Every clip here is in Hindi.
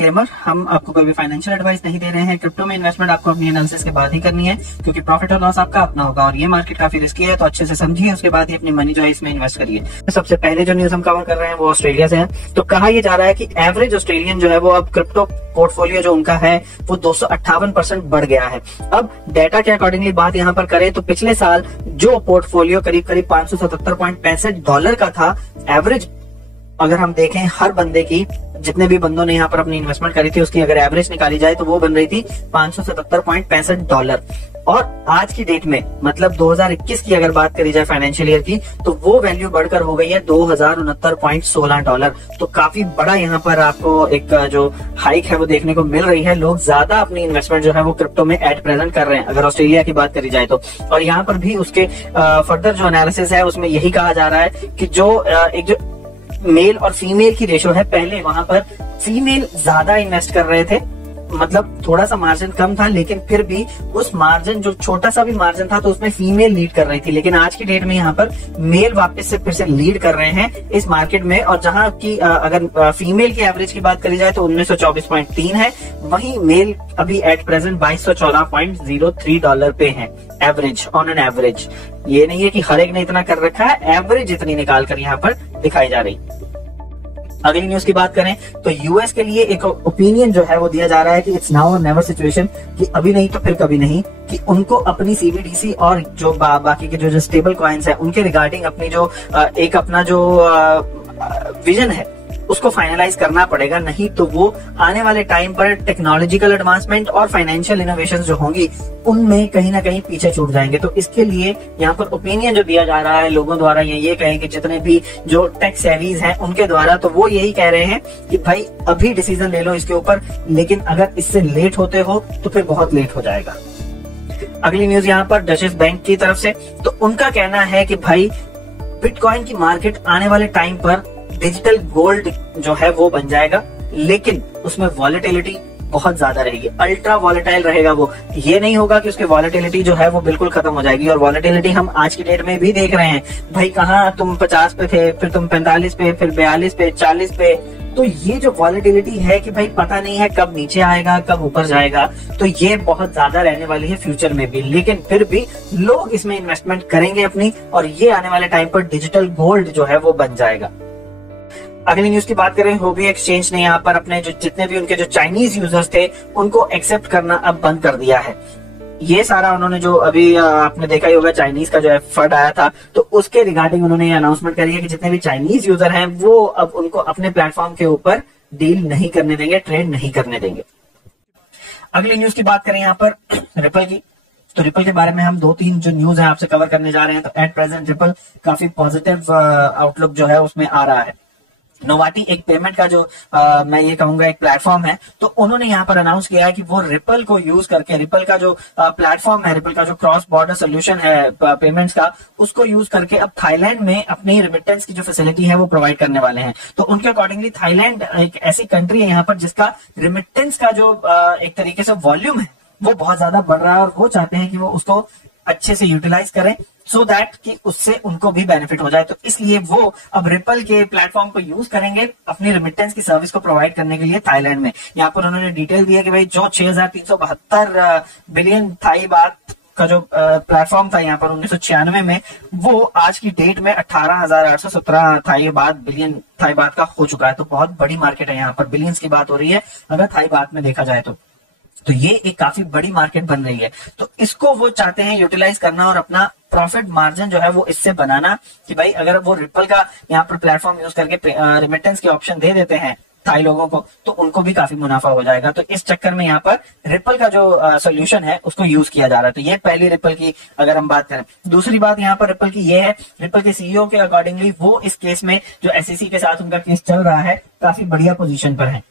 डिस्क्लेमर, हम आपको कोई भी फाइनेंशियल एडवाइस नहीं दे रहे हैं। क्रिप्टो में इन्वेस्टमेंट आपको अपनी एनालिसिस के बाद ही करनी है, क्योंकि प्रॉफिट और लॉस आपका अपना होगा और ये मार्केट काफी रिस्की है, तो अच्छे से समझिए, उसके बाद ही अपनी मनी जो है इसमें इन्वेस्ट करिए। सबसे पहले जो न्यूज हम कवर कर रहे हैं वो ऑस्ट्रेलिया से है। तो कहा यह जा रहा है कि एवरेज ऑस्ट्रेलियन जो है वो अब क्रिप्टो पोर्टफोलियो जो उनका है वो 258% बढ़ गया है। अब डेटा के अकॉर्डिंगली बात यहाँ पर करें तो पिछले साल जो पोर्टफोलियो करीब करीब $577.65 का था एवरेज, अगर हम देखें हर बंदे की, जितने भी बंदों ने यहाँ पर अपनी इन्वेस्टमेंट करी थी उसकी अगर एवरेज निकाली जाए तो वो बन रही थी $577.65। और आज की डेट में मतलब 2021 की अगर बात करी जाए फाइनेंशियल ईयर की, तो वो वैल्यू बढ़कर हो गई है $2069। तो काफी बड़ा यहाँ पर आपको एक जो हाइक है वो देखने को मिल रही है। लोग ज्यादा अपनी इन्वेस्टमेंट जो है वो क्रिप्टो में एट प्रेजेंट कर रहे हैं अगर ऑस्ट्रेलिया की बात करी जाए तो। और यहाँ पर भी उसके फर्दर जो एनालिसिस है उसमें यही कहा जा रहा है कि जो एक जो मेल और फीमेल की रेशो है, पहले वहां पर फीमेल ज्यादा इन्वेस्ट कर रहे थे, मतलब थोड़ा सा मार्जिन कम था, लेकिन फिर भी उस मार्जिन जो छोटा सा भी मार्जिन था तो उसमें फीमेल लीड कर रही थी। लेकिन आज की डेट में यहाँ पर मेल वापस से फिर से लीड कर रहे हैं इस मार्केट में। और जहां की अगर फीमेल की एवरेज की बात करी जाए तो $1924.3 है, वहीं मेल अभी एट प्रेजेंट $2214.03 पे है एवरेज, ऑन एन एवरेज। ये नहीं है कि हर एक ने इतना कर रखा है, एवरेज इतनी निकाल कर यहाँ पर दिखाई जा रही। अगली न्यूज की बात करें तो यूएस के लिए एक ओपिनियन जो है वो दिया जा रहा है कि इट्स नाउ और नेवर सिचुएशन, कि अभी नहीं तो फिर कभी नहीं, कि उनको अपनी सीबीडीसी और जो बाकी के जो स्टेबल कॉइन्स है उनके रिगार्डिंग अपनी जो एक अपना जो विजन है उसको फाइनलाइज करना पड़ेगा, नहीं तो वो आने वाले टाइम पर टेक्नोलॉजिकल एडवांसमेंट और फाइनेंशियल इनोवेशन जो होंगी उनमें कहीं ना कहीं पीछे छूट जाएंगे। तो इसके लिए यहाँ पर ओपिनियन जो दिया जा रहा है लोगों द्वारा, ये कहें कि जितने भी जो टेक सेवीज हैं उनके द्वारा, तो वो यही कह रहे हैं कि भाई अभी डिसीजन ले लो इसके ऊपर, लेकिन अगर इससे लेट होते हो तो फिर बहुत लेट हो जाएगा। अगली न्यूज यहाँ पर डचेस बैंक की तरफ से, तो उनका कहना है कि भाई बिटकॉइन की मार्केट आने वाले टाइम पर डिजिटल गोल्ड जो है वो बन जाएगा, लेकिन उसमें वॉलेटिलिटी बहुत ज्यादा रहेगी, अल्ट्रा वॉलेटाइल रहेगा वो। ये नहीं होगा कि उसकी वॉलेटिलिटी जो है वो बिल्कुल खत्म हो जाएगी। और वॉलेटिलिटी हम आज की डेट में भी देख रहे हैं, भाई कहाँ तुम 50 पे थे, फिर तुम 45 पे, फिर 42 पे, 40 पे। तो ये जो वॉलेटिलिटी है कि भाई पता नहीं है कब नीचे आएगा कब ऊपर जाएगा, तो ये बहुत ज्यादा रहने वाली है फ्यूचर में भी। लेकिन फिर भी लोग इसमें इन्वेस्टमेंट करेंगे अपनी, और ये आने वाले टाइम पर डिजिटल गोल्ड जो है वो बन जाएगा। अगली न्यूज की बात करें, होबी एक्सचेंज ने यहाँ पर अपने जो जितने भी उनके जो चाइनीज यूजर्स थे उनको एक्सेप्ट करना अब बंद कर दिया है। ये सारा उन्होंने जो अभी आपने देखा ही होगा चाइनीज का जो फंड आया था, तो उसके रिगार्डिंग उन्होंने ये अनाउंसमेंट करी है कि जितने भी चाइनीज यूजर हैं वो अब उनको अपने प्लेटफॉर्म के ऊपर डील नहीं करने देंगे, ट्रेड नहीं करने देंगे। अगली न्यूज की बात करें यहाँ पर रिपल की, तो रिपल के बारे में हम 2-3 जो न्यूज है आपसे कवर करने जा रहे हैं। तो एट प्रेजेंट रिपल काफी पॉजिटिव आउटलुक जो है उसमें आ रहा है। नोवाटी एक पेमेंट का जो मैं ये कहूंगा एक प्लेटफॉर्म है, तो उन्होंने यहाँ पर अनाउंस किया है कि वो रिपल को यूज करके, रिपल का जो प्लेटफॉर्म है, रिपल का जो क्रॉस बॉर्डर सोल्यूशन है पेमेंट्स का, उसको यूज करके अब थाईलैंड में अपनी रिमिटेंस की जो फैसिलिटी है वो प्रोवाइड करने वाले हैं। तो उनके अकॉर्डिंगली थाईलैंड एक ऐसी कंट्री है यहाँ पर जिसका रिमिटेंस का जो एक तरीके से वॉल्यूम है वो बहुत ज्यादा बढ़ रहा है, और वो चाहते हैं कि वो उसको अच्छे से यूटिलाइज करें सो दैट कि उससे उनको भी बेनिफिट हो जाए। तो इसलिए वो अब रिपल के प्लेटफॉर्म को यूज करेंगे अपनी रिमिटेंस की सर्विस को प्रोवाइड करने के लिए थाईलैंड में। यहाँ पर उन्होंने डिटेल दिया कि भाई जो 6372 बिलियन थाई बात का जो प्लेटफॉर्म था यहाँ पर 1996 में, वो आज की डेट में 18,817 बिलियन थाई बात का हो चुका है। तो बहुत बड़ी मार्केट है, यहाँ पर बिलियंस की बात हो रही है अगर थाई बात में देखा जाए तो ये एक काफी बड़ी मार्केट बन रही है। तो इसको वो चाहते हैं यूटिलाइज करना और अपना प्रॉफिट मार्जिन जो है वो इससे बनाना, कि भाई अगर वो रिपल का यहाँ पर प्लेटफॉर्म यूज करके रिमिटेंस के ऑप्शन दे देते हैं थाई लोगों को, तो उनको भी काफी मुनाफा हो जाएगा। तो इस चक्कर में यहाँ पर रिपल का जो सोल्यूशन है उसको यूज किया जा रहा है। तो ये पहली रिपल की अगर हम बात करें। दूसरी बात यहाँ पर रिपल की ये है, रिपल के सीईओ के अकॉर्डिंगली वो इस केस में जो एसईसी के साथ उनका केस चल रहा है काफी बढ़िया पोजीशन पर है,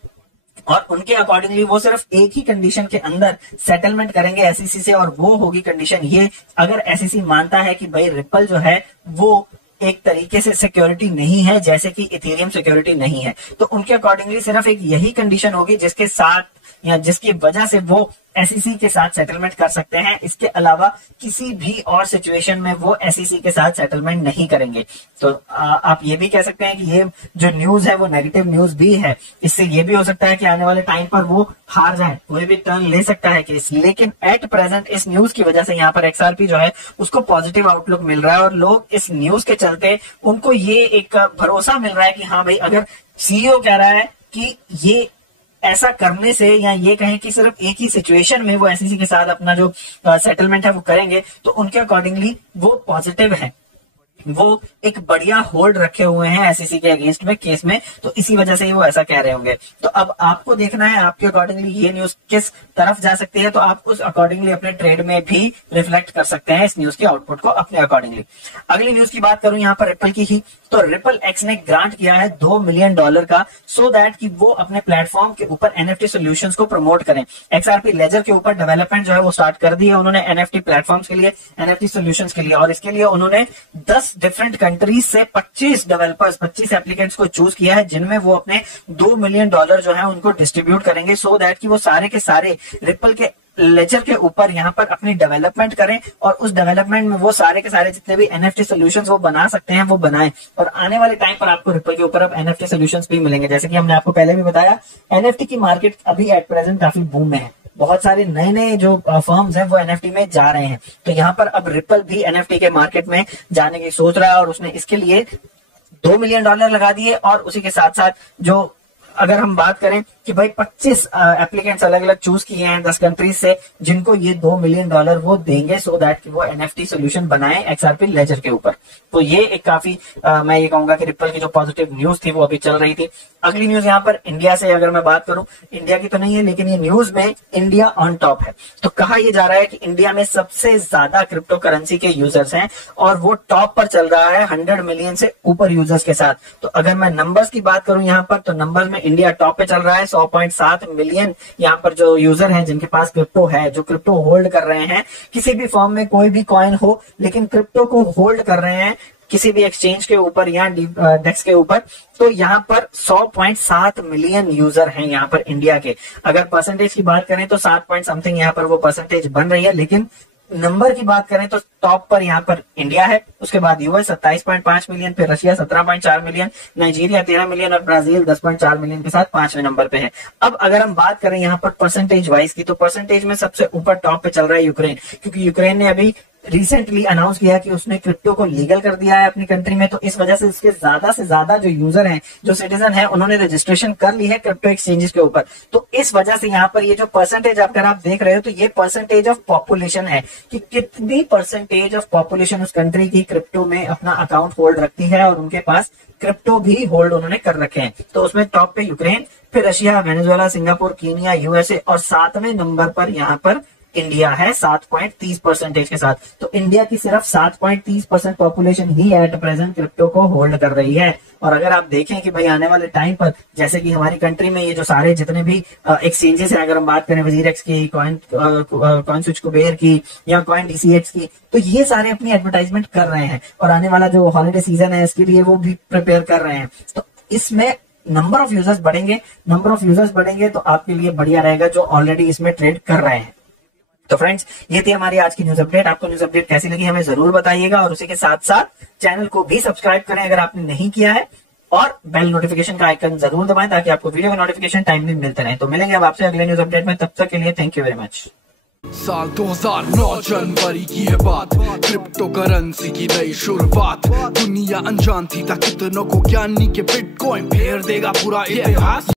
और उनके अकॉर्डिंगली वो सिर्फ एक ही कंडीशन के अंदर सेटलमेंट करेंगे एसईसी से, और वो होगी कंडीशन ये, अगर एसईसी मानता है कि भाई रिपल जो है वो एक तरीके से सिक्योरिटी नहीं है जैसे कि इथेरियम सिक्योरिटी नहीं है, तो उनके अकॉर्डिंगली सिर्फ एक यही कंडीशन होगी जिसके साथ या जिसकी वजह से वो SEC के साथ सेटलमेंट कर सकते हैं। इसके अलावा किसी भी और सिचुएशन में वो SEC के साथ सेटलमेंट नहीं करेंगे। तो आप ये भी कह सकते हैं कि ये जो न्यूज है वो नेगेटिव न्यूज भी है। इससे ये भी हो सकता है कि आने वाले टाइम पर वो हार जाए, कोई भी टर्न ले सकता है केस। लेकिन एट प्रेजेंट इस न्यूज की वजह से यहाँ पर XRP जो है उसको पॉजिटिव आउटलुक मिल रहा है और लोग इस न्यूज के चलते उनको ये एक भरोसा मिल रहा है कि हाँ भाई, अगर CEO कह रहा है कि ये ऐसा करने से, या ये कहें कि सिर्फ एक ही सिचुएशन में वो SEC के साथ अपना जो सेटलमेंट है वो करेंगे, तो उनके अकॉर्डिंगली वो पॉजिटिव है। वो एक बढ़िया होल्ड रखे हुए हैं SEC के अगेंस्ट में केस में, तो इसी वजह से ही वो ऐसा कह रहे होंगे। तो अब आपको देखना है आपके अकॉर्डिंगली ये न्यूज किस तरफ जा सकती है, तो आप उस अकॉर्डिंगली अपने ट्रेड में भी रिफ्लेक्ट कर सकते हैं इस न्यूज के आउटपुट को अपने अकॉर्डिंगली। अगली न्यूज की बात करूं यहाँ पर रिपल की ही, तो रिपल एक्स ने ग्रांट किया है $2 मिलियन का, सो दैट कि वो अपने प्लेटफॉर्म के ऊपर NFT सॉल्यूशंस को प्रमोट करें। XRP लेजर के ऊपर डेवलपमेंट जो है वो स्टार्ट कर दी है उन्होंने NFT प्लेटफॉर्म्स के लिए, NFT सॉल्यूशंस के लिए, और इसके लिए उन्होंने 10 डिफरेंट कंट्रीज से 25 डेवलपर्स, 25 एप्लीकेंट्स को चूज किया है, जिनमें वो अपने $2 मिलियन जो है उनको डिस्ट्रीब्यूट करेंगे, सो दैट कि वो सारे के सारे रिपल के लेजर के ऊपर यहाँ पर अपनी डेवलपमेंट करें, और उस डेवलपमेंट में वो सारे के सारे जितने भी NFT सॉल्यूशंस वो बना सकते हैं वो बनाएं। और आने वाले टाइम पर आपको रिपल के ऊपर अब NFT सॉल्यूशंस भी मिलेंगे। जैसे कि हमने आपको पहले भी बताया, NFT की मार्केट अभी एट प्रेजेंट काफी बूम में है, बहुत सारे नए नए जो फर्म्स हैं वो NFT में जा रहे हैं। तो यहाँ पर अब रिपल भी NFT के मार्केट में जाने की सोच रहा है, और उसने इसके लिए $2 मिलियन लगा दिए। और उसी के साथ साथ जो अगर हम बात करें कि भाई 25 एप्लीकेंट्स अलग अलग चूज किए हैं 10 कंट्रीज से, जिनको ये $2 मिलियन वो देंगे, सो दैट कि वो NFT सोल्यूशन बनाए XRP लेजर के ऊपर। तो ये एक काफी मैं ये कहूंगा कि रिपल की जो पॉजिटिव न्यूज थी वो अभी चल रही थी। अगली न्यूज यहाँ पर इंडिया से अगर मैं बात करूं, इंडिया की तो नहीं है, लेकिन ये न्यूज में इंडिया ऑन टॉप है। तो कहा यह जा रहा है कि इंडिया में सबसे ज्यादा क्रिप्टो करेंसी के यूजर्स हैं, और वो टॉप पर चल रहा है 100 मिलियन से ऊपर यूजर्स के साथ। तो अगर मैं नंबर्स की बात करूं यहाँ पर, तो नंबर्स में इंडिया टॉप पे चल रहा है। 100.7 मिलियन यहाँ पर जो यूजर हैं जिनके पास क्रिप्टो है, जो क्रिप्टो होल्ड कर रहे हैं, किसी भी फॉर्म में कोई भी कॉइन हो, लेकिन क्रिप्टो को होल्ड कर रहे हैं किसी भी एक्सचेंज के ऊपर या डेक्स के ऊपर। तो यहाँ पर 100.7 मिलियन यूजर हैं यहाँ पर इंडिया के। अगर परसेंटेज की बात करें तो 7 पॉइंट समथिंग यहाँ पर वो परसेंटेज बन रही है, लेकिन नंबर की बात करें तो टॉप पर यहाँ पर इंडिया है, उसके बाद यूएस 27.5 मिलियन, फिर रशिया 17.4 मिलियन, नाइजीरिया 13 मिलियन और ब्राजील 10.4 मिलियन के साथ 5वें नंबर पे है। अब अगर हम बात करें यहाँ पर परसेंटेज वाइज की, तो परसेंटेज में सबसे ऊपर टॉप पे चल रहा है यूक्रेन, क्योंकि यूक्रेन ने अभी रिसेंटली अनाउंस किया कि उसने क्रिप्टो को लीगल कर दिया है अपनी कंट्री में। तो इस वजह से उसके ज्यादा से ज्यादा जो यूजर हैं, जो सिटीजन हैं, उन्होंने रजिस्ट्रेशन कर ली है क्रिप्टो एक्सचेंजेस के ऊपर। तो इस वजह से यहाँ पर ये जो परसेंटेज अगर आप देख रहे हो, तो ये परसेंटेज ऑफ पॉपुलेशन है कि कितनी परसेंटेज ऑफ पॉपुलेशन उस कंट्री की क्रिप्टो में अपना अकाउंट होल्ड रखती है, और उनके पास क्रिप्टो भी होल्ड उन्होंने कर रखे हैं। तो उसमें टॉप पे यूक्रेन, फिर Russia, Venezuela, Singapore, Kenya, USA, और 7वें नंबर पर यहाँ पर इंडिया है 7.30% के साथ। तो इंडिया की सिर्फ 7.30% population he at present crypto को होल्ड कर रही है। और अगर आप देखें कि भाई आने वाले टाइम पर, जैसे कि हमारी कंट्री में ये जो सारे जितने भी एक्सचेंजेस हैं, अगर हम बात करें वजीरेक्स की, कॉइन स्विच कुबेर की, या कॉइन DCX की, तो ये सारे अपनी एडवर्टाइजमेंट कर रहे हैं, और आने वाला जो हॉलिडे सीजन है इसके लिए वो भी प्रिपेयर कर रहे हैं। तो इसमें नंबर ऑफ यूजर्स बढ़ेंगे तो आपके लिए बढ़िया रहेगा जो ऑलरेडी इसमें ट्रेड कर रहे हैं। तो फ्रेंड्स, ये थी हमारी आज की न्यूज अपडेट। आपको न्यूज अपडेट कैसी लगी हमें जरूर बताइएगा, और उसी के साथ साथ चैनल को भी सब्सक्राइब करें अगर आपने नहीं किया है, और बेल नोटिफिकेशन का आइकन जरूर दबाएं ताकि आपको वीडियो के नोटिफिकेशन टाइमली मिलते रहे। तो मिलेंगे अब आपसे अगले न्यूज अपडेट में, तब तक के लिए थैंक यू वेरी मच। साल 2009 जनवरी की है बात, क्रिप्टो करेंसी की नई शुरुआत। दुनिया अनजान थी, कितनों को ज्ञानी के बिटकॉइन फेर देगा पूरा इतिहास।